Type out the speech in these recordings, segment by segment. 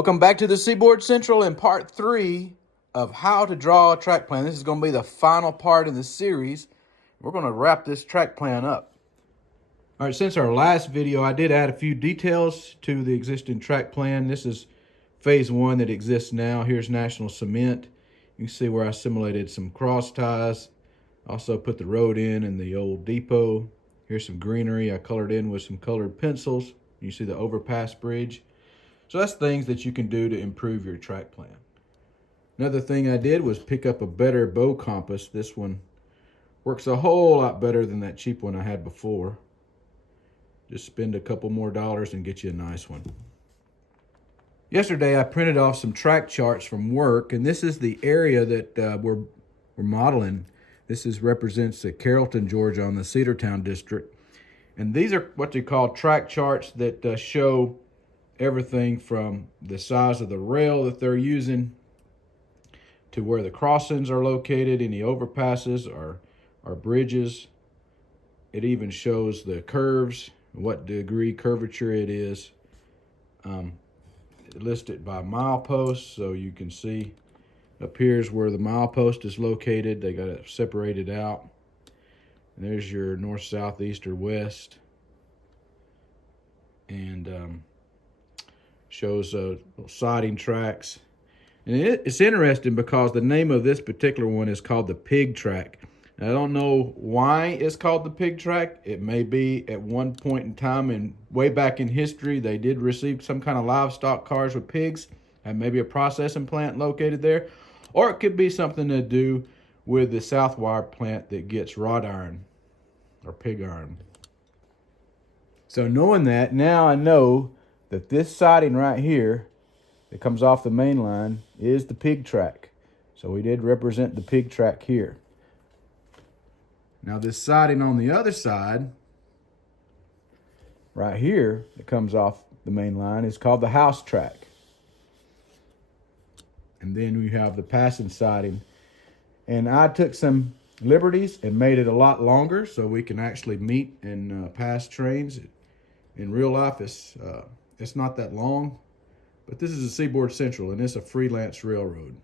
Welcome back to the Seaboard Central in part 3 of how to draw a track plan. This is going to be the final part in the series. We're going to wrap this track plan up. All right, since our last video, I did add a few details to the existing track plan. This is phase 1 that exists now. Here's National Cement. You can see where I simulated some cross ties. Also put the road in the old depot. Here's some greenery I colored in with some colored pencils. You see the overpass bridge. So that's things that you can do to improve your track plan. Another thing I did was pick up a better bow compass. This one works a whole lot better than that cheap one I had before. Just spend a couple more dollars and get you a nice one. Yesterday I printed off some track charts from work, and this is the area that we're modeling. This represents Carrollton, Georgia, on the Cedartown district. And these are what they call track charts that show everything from the size of the rail that they're using to where the crossings are located, any overpasses or bridges. It even shows the curves, what degree curvature it is. Listed by milepost, so you can see up here's where the milepost is located. They got it separated out. And there's your north, south, east, or west. And shows siding tracks. And it's interesting because the name of this particular one is called the pig track. And I don't know why it's called the pig track. It may be at one point in time and way back in history they did receive some kind of livestock cars with pigs and maybe a processing plant located there. Or it could be something to do with the Southwire plant that gets wrought iron or pig iron. So knowing that, now I know that this siding right here that comes off the main line is the pig track. So we did represent the pig track here. Now this siding on the other side, right here, that comes off the main line is called the house track. And then we have the passing siding. And I took some liberties and made it a lot longer so we can actually meet and pass trains. In real life, it's not that long, but this is a Seaboard Central, and it's a freelance railroad.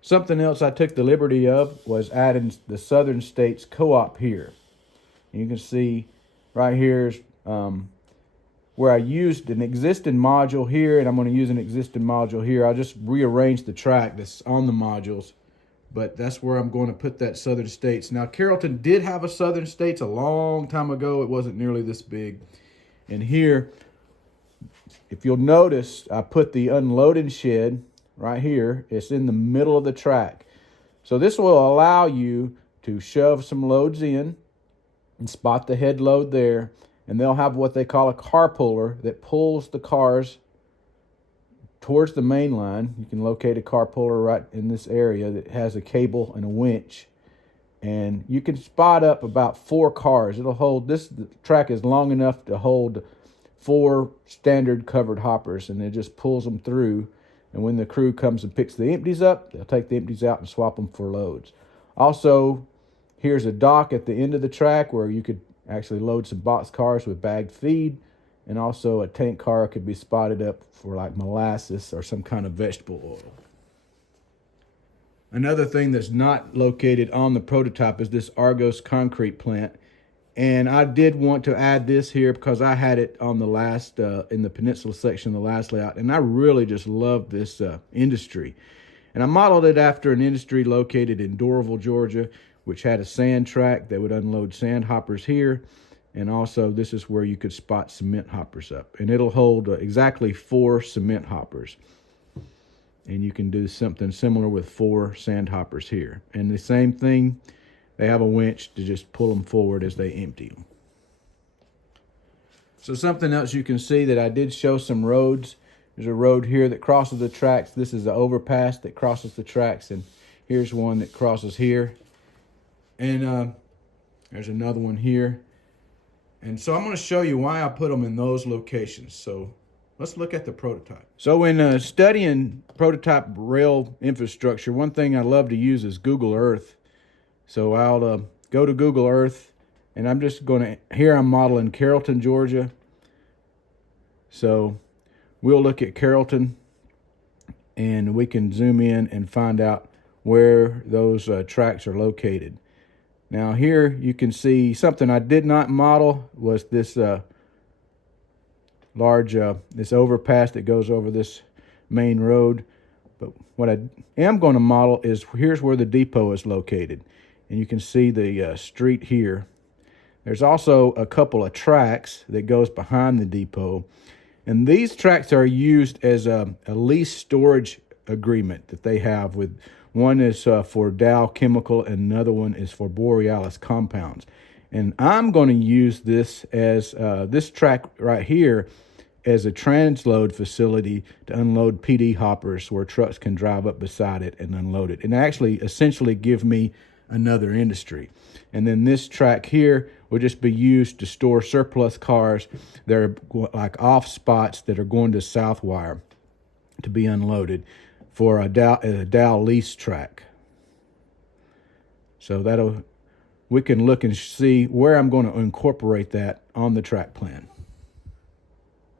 Something else I took the liberty of was adding the Southern States Co-op here. And you can see right here is where I used an existing module here, and I'm going to use an existing module here. I'll just rearrange the track that's on the modules, but that's where I'm going to put that Southern States. Now, Carrollton did have a Southern States a long time ago. It wasn't nearly this big. And here, if you'll notice, I put the unloading shed right here. It's in the middle of the track. So this will allow you to shove some loads in and spot the head load there. And they'll have what they call a car puller that pulls the cars towards the main line. You can locate a car puller right in this area that has a cable and a winch. And you can spot up about 4 cars. It'll hold, this track is long enough to hold 4 standard covered hoppers, and it just pulls them through. And when the crew comes and picks the empties up, they'll take the empties out and swap them for loads. Also, here's a dock at the end of the track where you could actually load some box cars with bagged feed, and also a tank car could be spotted up for like molasses or some kind of vegetable oil. Another thing that's not located on the prototype is this Argos concrete plant. And I did want to add this here because I had it on the last, in the peninsula section, the last layout. And I really just love this industry. And I modeled it after an industry located in Doraville, Georgia, which had a sand track that would unload sand hoppers here. And also this is where you could spot cement hoppers up. And it'll hold exactly 4 cement hoppers. And you can do something similar with 4 sand hoppers here. And the same thing, they have a winch to just pull them forward as they empty them. So something else you can see that I did show some roads. There's a road here that crosses the tracks. This is the overpass that crosses the tracks. And here's one that crosses here. And there's another one here. And so I'm going to show you why I put them in those locations. So let's look at the prototype. So when studying prototype rail infrastructure, one thing I love to use is Google Earth. So I'll go to Google Earth, and I'm just going to, here I'm modeling Carrollton, Georgia. So we'll look at Carrollton and we can zoom in and find out where those tracks are located. Now here you can see something I did not model was this large this overpass that goes over this main road. But what I am going to model is here's where the depot is located. And you can see the street here. There's also a couple of tracks that goes behind the depot. And these tracks are used as a lease storage agreement that they have with. One is for Dow Chemical and another one is for Borealis Compounds. And I'm going to use this as this track right here as a transload facility to unload PD hoppers where trucks can drive up beside it and unload it. And actually essentially give me another industry. And then this track here will just be used to store surplus cars that are like off spots that are going to Southwire to be unloaded for a Dow lease track. So we can look and see where I'm going to incorporate that on the track plan.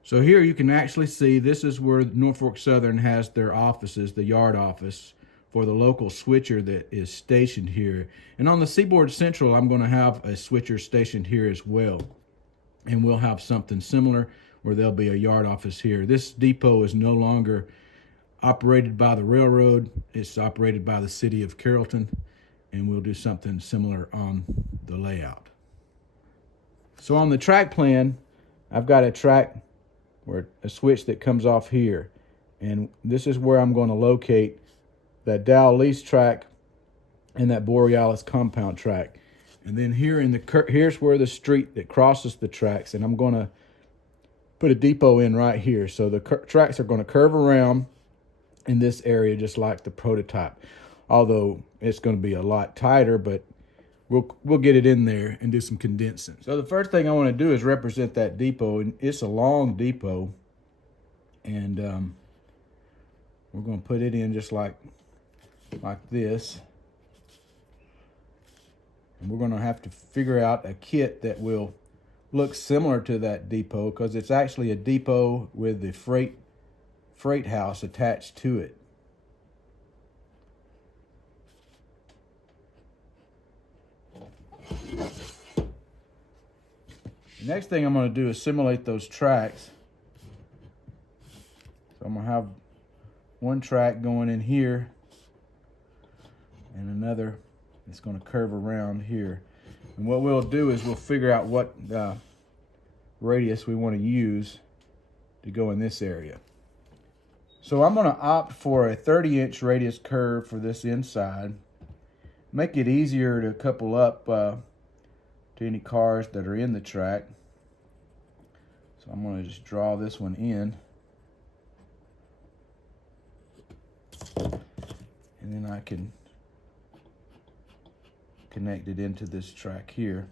So here you can actually see this is where Norfolk Southern has their offices, the yard office for the local switcher that is stationed here. And on the Seaboard Central, I'm going to have a switcher stationed here as well. And we'll have something similar where there'll be a yard office here. This depot is no longer operated by the railroad. It's operated by the city of Carrollton, and we'll do something similar on the layout. So on the track plan, I've got a track where a switch that comes off here, and this is where I'm going to locate that Dow lease track and that Borealis compound track. And then here here's where the street that crosses the tracks, and I'm going to put a depot in right here. So the tracks are going to curve around in this area just like the prototype, although it's going to be a lot tighter, but we'll get it in there and do some condensing. So the first thing I want to do is represent that depot, and it's a long depot, and we're going to put it in just like this, and we're going to have to figure out a kit that will look similar to that depot because it's actually a depot with the freight house attached to it. The next thing I'm going to do is simulate those tracks. So I'm going to have one track going in here and another that's going to curve around here. And what we'll do is we'll figure out what radius we want to use to go in this area. So I'm going to opt for a 30-inch radius curve for this inside. Make it easier to couple up to any cars that are in the track. So I'm going to just draw this one in. And then I can connect it into this track here.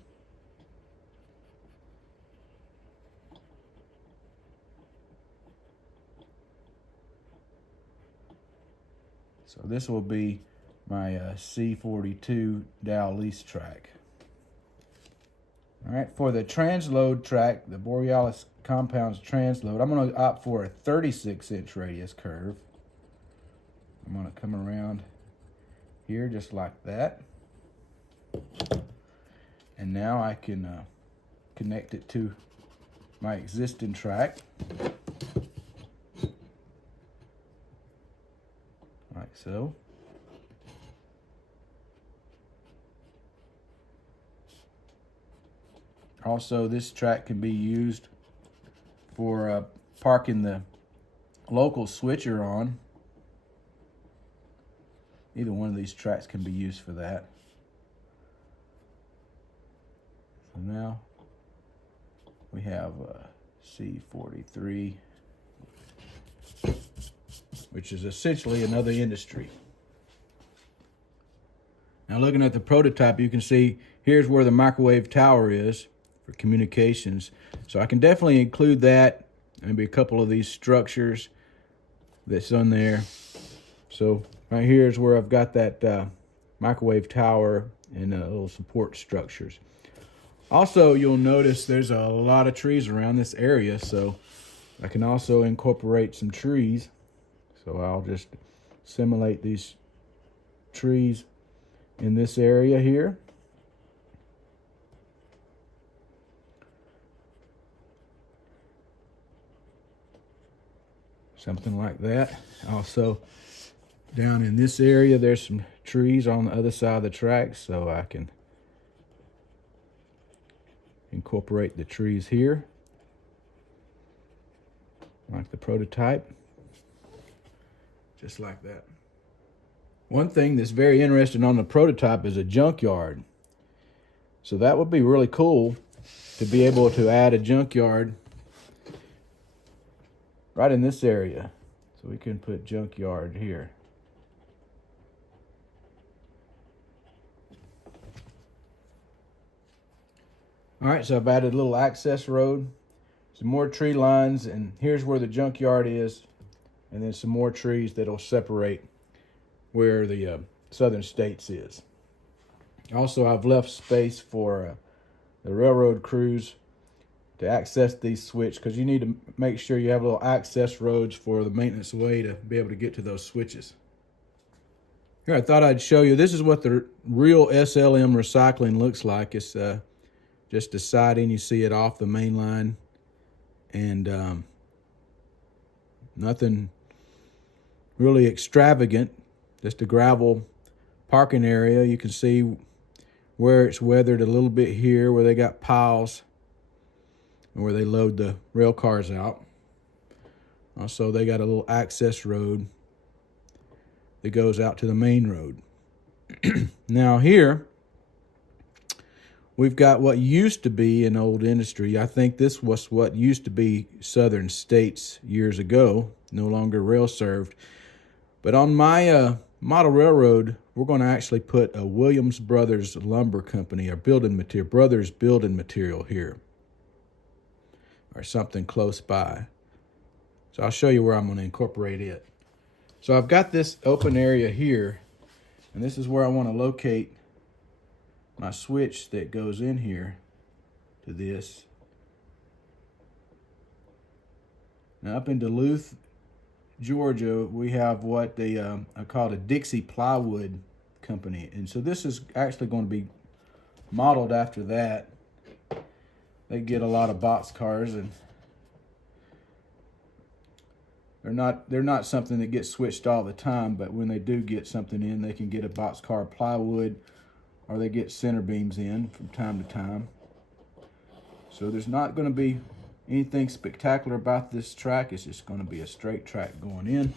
So this will be my C42 Dow lease track. All right, for the transload track, the Borealis Compounds transload, I'm going to opt for a 36-inch radius curve. I'm going to come around here just like that. And now I can connect it to my existing track. Like so. Also, this track can be used for parking the local switcher on. Either one of these tracks can be used for that. So now we have C43, which is essentially another industry. Now looking at the prototype, you can see here's where the microwave tower is for communications. So I can definitely include that, maybe a couple of these structures that's on there. So right here is where I've got that microwave tower and little support structures. Also, you'll notice there's a lot of trees around this area, so I can also incorporate some trees. So I'll just simulate these trees in this area here. Something like that. Also, down in this area, there's some trees on the other side of the track, so I can incorporate the trees here, like the prototype, just like that. One thing that's very interesting on the prototype is a junkyard. So that would be really cool to be able to add a junkyard right in this area. So we can put junkyard here. All right, so I've added a little access road, some more tree lines, and here's where the junkyard is, and then some more trees that'll separate where the Southern States is. Also, I've left space for the railroad crews to access these switches, because you need to make sure you have little access roads for the maintenance way to be able to get to those switches. Here, I thought I'd show you, this is what the real SLM recycling looks like. It's just a siding, you see it off the main line, and nothing really extravagant, just a gravel parking area. You can see where it's weathered a little bit here, where they got piles and where they load the rail cars out. Also, they got a little access road that goes out to the main road. Now here, we've got what used to be an old industry. I think this was what used to be Southern States years ago, no longer rail served. But on my model railroad, we're going to actually put a Williams Brothers Lumber Company, or Brothers Building Material here, or something close by. So I'll show you where I'm going to incorporate it. So I've got this open area here, and this is where I want to locate my switch that goes in here to this. Now up in Duluth, Georgia, we have what they are called a Dixie Plywood Company. And so this is actually going to be modeled after that. They get a lot of box cars, and they're not something that gets switched all the time, but when they do get something in, they can get a boxcar plywood, or they get center beams in from time to time. So there's not going to be anything spectacular about this track. It's just going to be a straight track going in.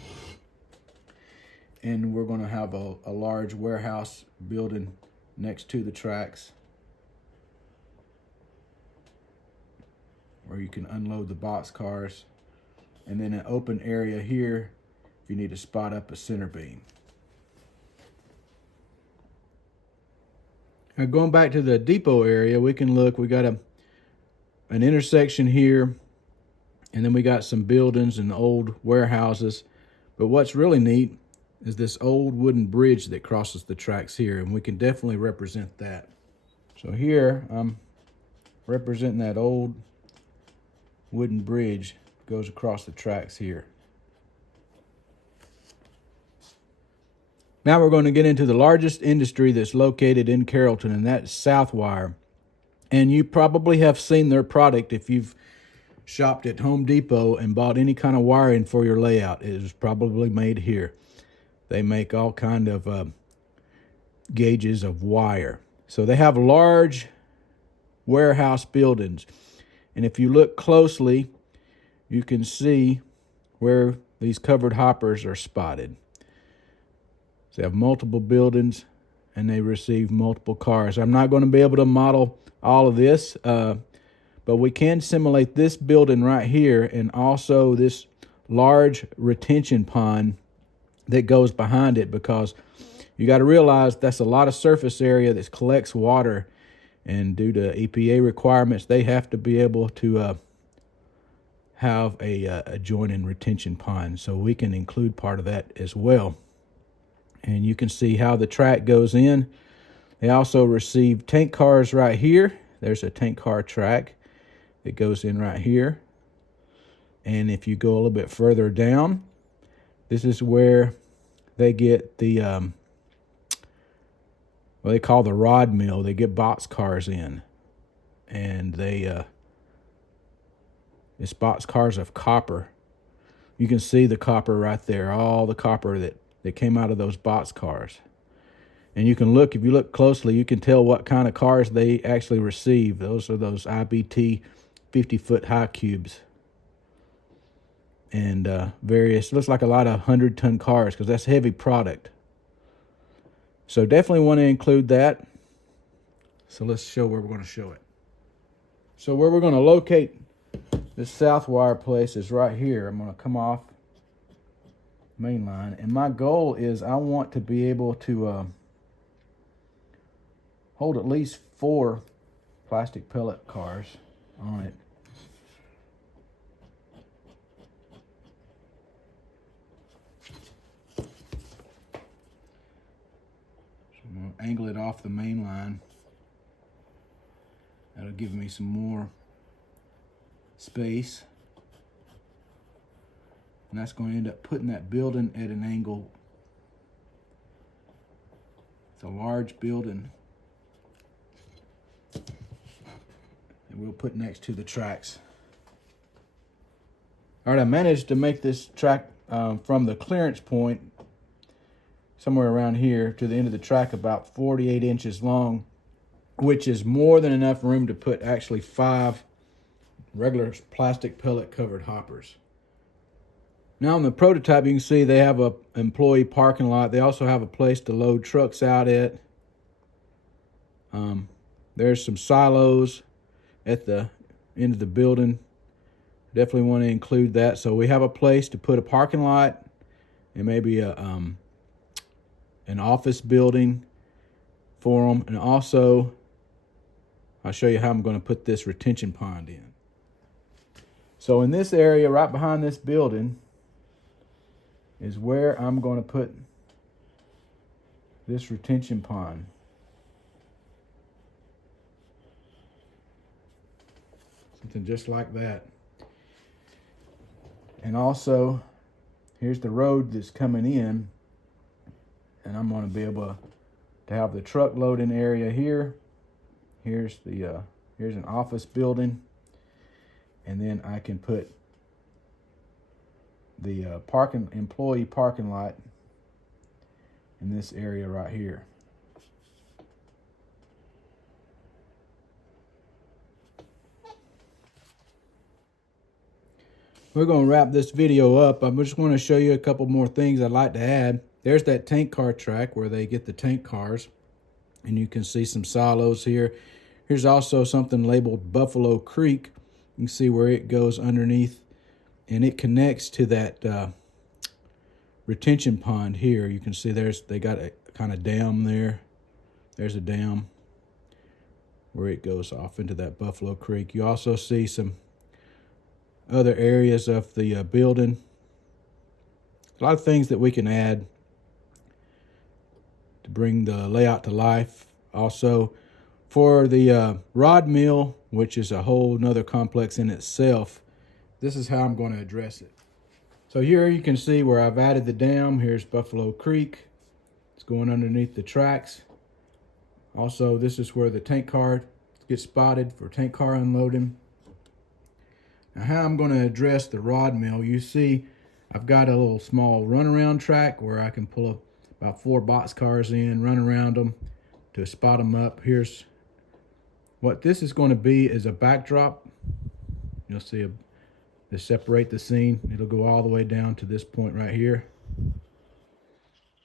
And we're going to have a large warehouse building next to the tracks, where you can unload the box cars. And then an open area here if you need to spot up a center beam. Now going back to the depot area, we can look, we got an intersection here, and then we got some buildings and old warehouses. But what's really neat is this old wooden bridge that crosses the tracks here, and we can definitely represent that. So here I'm representing that old wooden bridge that goes across the tracks here. Now we're going to get into the largest industry that's located in Carrollton, and that's Southwire. And you probably have seen their product if you've shopped at Home Depot and bought any kind of wiring for your layout. It is probably made here. They make all kind of gauges of wire. So they have large warehouse buildings. And if you look closely, you can see where these covered hoppers are spotted. So they have multiple buildings, and they receive multiple cars. I'm not going to be able to model all of this, but we can simulate this building right here, and also this large retention pond that goes behind it, because you got to realize that's a lot of surface area that collects water, and due to EPA requirements, they have to be able to have a adjoining retention pond. So we can include part of that as well. And you can see how the track goes in. They also receive tank cars right here. There's a tank car track that goes in right here. And if you go a little bit further down, this is where they get the what they call the rod mill. They get boxcars in, and it's boxcars of copper. You can see the copper right there, all the copper that came out of those boxcars. And you can look, if you look closely, you can tell what kind of cars they actually receive. Those are those IBT 50-foot high cubes. And various, looks like a lot of 100-ton cars, because that's heavy product. So definitely want to include that. So let's show where we're going to show it. So where we're going to locate this Southwire place is right here. I'm going to come off main line, and my goal is I want to be able to hold at least 4 plastic pellet cars on it. So I'm going to angle it off the main line. That'll give me some more space. And that's going to end up putting that building at an angle. It's a large building. And we'll put next to the tracks. All right, I managed to make this track from the clearance point, somewhere around here, to the end of the track about 48 inches long, which is more than enough room to put actually 5 regular plastic pellet covered hoppers. Now on the prototype, you can see they have a employee parking lot. They also have a place to load trucks out at. There's some silos at the end of the building. Definitely want to include that. So we have a place to put a parking lot and maybe an office building for them. And also, I'll show you how I'm going to put this retention pond in. So in this area right behind this building is where I'm going to put this retention pond. Something just like that. And also, here's the road that's coming in, and I'm going to be able to have the truck loading area here. Here's an office building, and then I can put the employee parking lot in this area right here. We're going to wrap this video up. I just want to show you a couple more things I'd like to add. There's that tank car track where they get the tank cars, and you can see some silos here. Here's also something labeled Buffalo Creek. You can see where it goes underneath, and it connects to that retention pond here. You can see they got a kind of dam there. There's a dam where it goes off into that Buffalo Creek. You also see some other areas of the building. A lot of things that we can add to bring the layout to life. Also, for the rod mill, which is a whole nother complex in itself, this is how I'm going to address it. So here you can see where I've added the dam. Here's Buffalo Creek. It's going underneath the tracks. Also, this is where the tank car gets spotted for tank car unloading. Now, how I'm going to address the rod mill, you see I've got a little small runaround track where I can pull up about 4 box cars in, run around them to spot them up. Here's what this is going to be, is a backdrop. You'll see to separate the scene. It'll go all the way down to this point right here.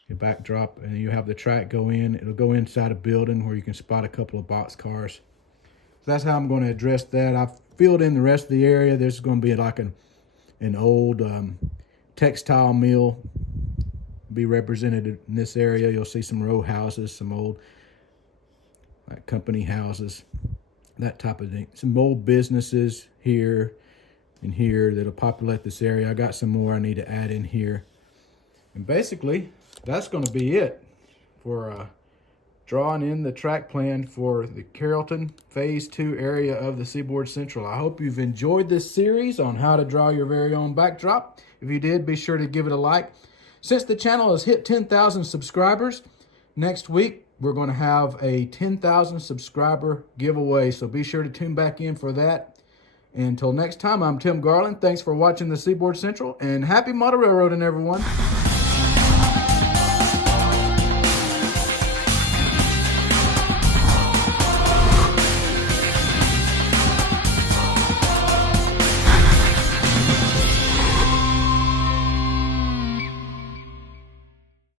Your backdrop, and you have the track go in. It'll go inside a building where you can spot a couple of box cars. So that's how I'm going to address that. I've filled in the rest of the area. There's going to be like an old textile mill be represented in this area. You'll see some row houses, some old like company houses, that type of thing. Some old businesses here and here that'll populate this area. I got some more I need to add in here. And basically, that's going to be it for drawing in the track plan for the Carrollton Phase 2 area of the Seaboard Central. I hope you've enjoyed this series on how to draw your very own backdrop. If you did, be sure to give it a like. Since the channel has hit 10,000 subscribers, next week we're going to have a 10,000 subscriber giveaway, so be sure to tune back in for that. Until next time, I'm Tim Garland. Thanks for watching the Seaboard Central, and happy model railroading, everyone.